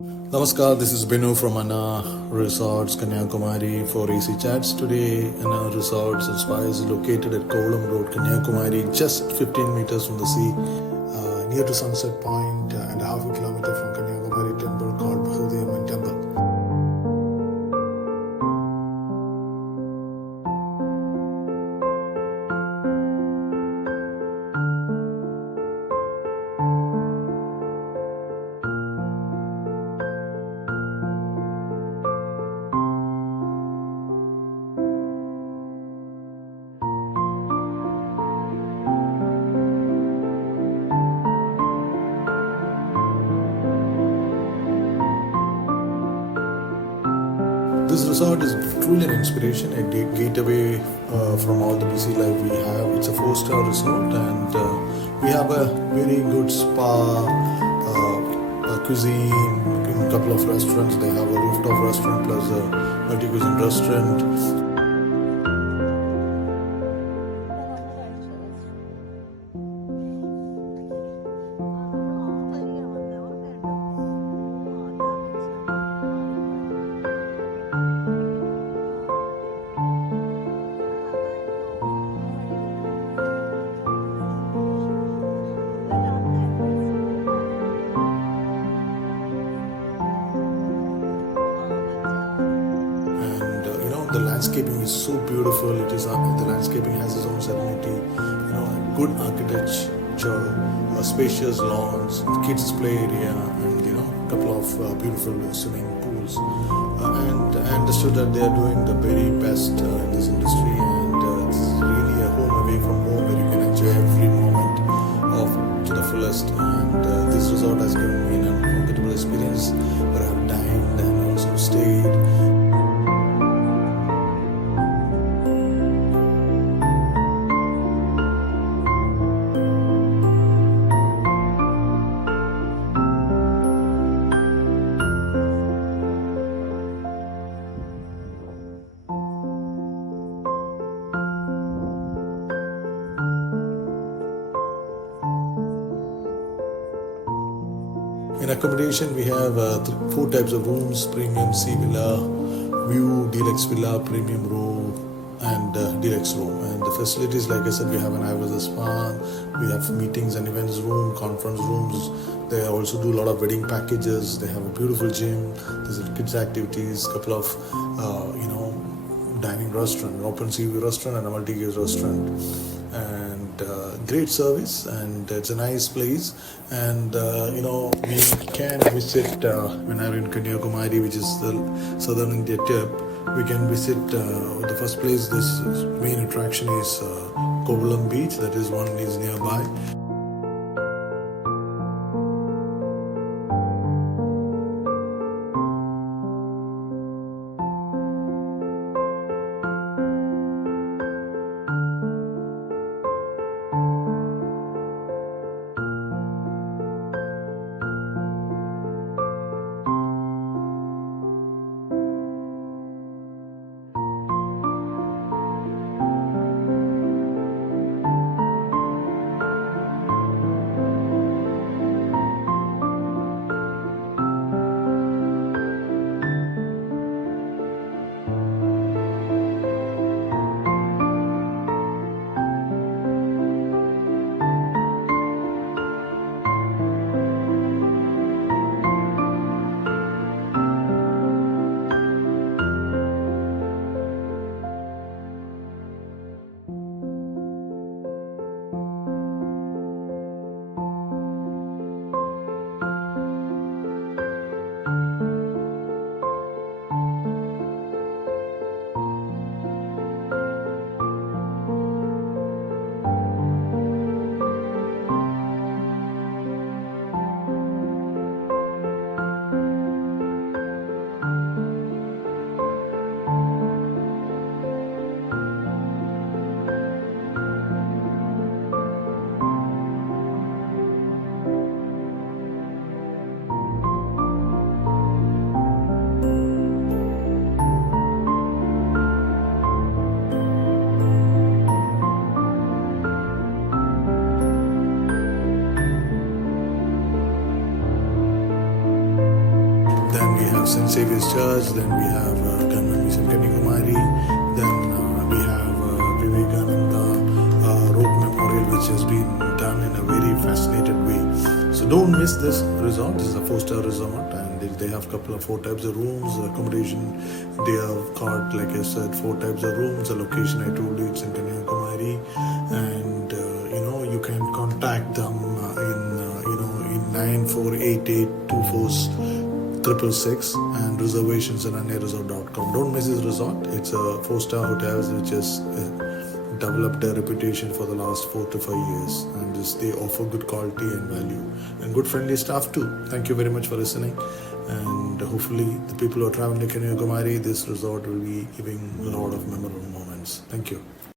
Namaskar, this is Binu from Annai Resorts Kanyakumari for AC Chats. Today, Annai Resorts Spa is located at Kovalam Road, Kanyakumari, just 15 meters from the sea, near to Sunset Point and half a kilometer from Kanyakumari Temple called Bhagavathy Amman Temple. This resort is truly an inspiration, a getaway from all the busy life we have. It's a 4-star resort, and we have a very good spa, cuisine, a couple of restaurants. They have a rooftop restaurant plus a multi-cuisine restaurant. The landscaping is so beautiful. It is the landscaping has its own serenity. Good architecture, spacious lawns, kids play area, and a couple of beautiful swimming pools. And I understood that they are doing the very best in this industry, and it's really a home away from home where you can enjoy every moment of to the fullest. And this resort has given me an unforgettable experience where I have dined and also stayed. In accommodation, we have 4 types of rooms: premium sea villa, view, deluxe villa, premium room, and deluxe room. And the facilities, like I said, we have an Annai Resorts Spa, we have meetings and events room, conference rooms. They also do a lot of wedding packages. They have a beautiful gym. There's kids activities, couple of dining restaurant, an open sea view restaurant and a multi-use restaurant. And great service, and it's a nice place. And we can visit when I'm in Kanyakumari, which is the southern India tip. We can visit the first place. This main attraction is Kovalam Beach. That is one is nearby. Then we have St. Saviour's Church. Then we have Gunman Museum Kanyakumari. Then we have Vivekananda Road Memorial, which has been done in a very fascinated way. So don't miss this resort. This is a 4-star resort, and they have a couple of 4 types of rooms. Accommodation, they have got, like I said, 4 types of rooms. The location I told you, it's in Kanyakumari, and you can contact them in 94882466 and reservations at annairesort.com. Don't miss this resort. It's a 4-star hotel which has developed a reputation for the last 4 to 5 years, and they offer good quality and value and good friendly staff too. Thank you very much for listening, and hopefully the people who are traveling to Kanyakumari, this resort will be giving a lot of memorable moments. Thank you.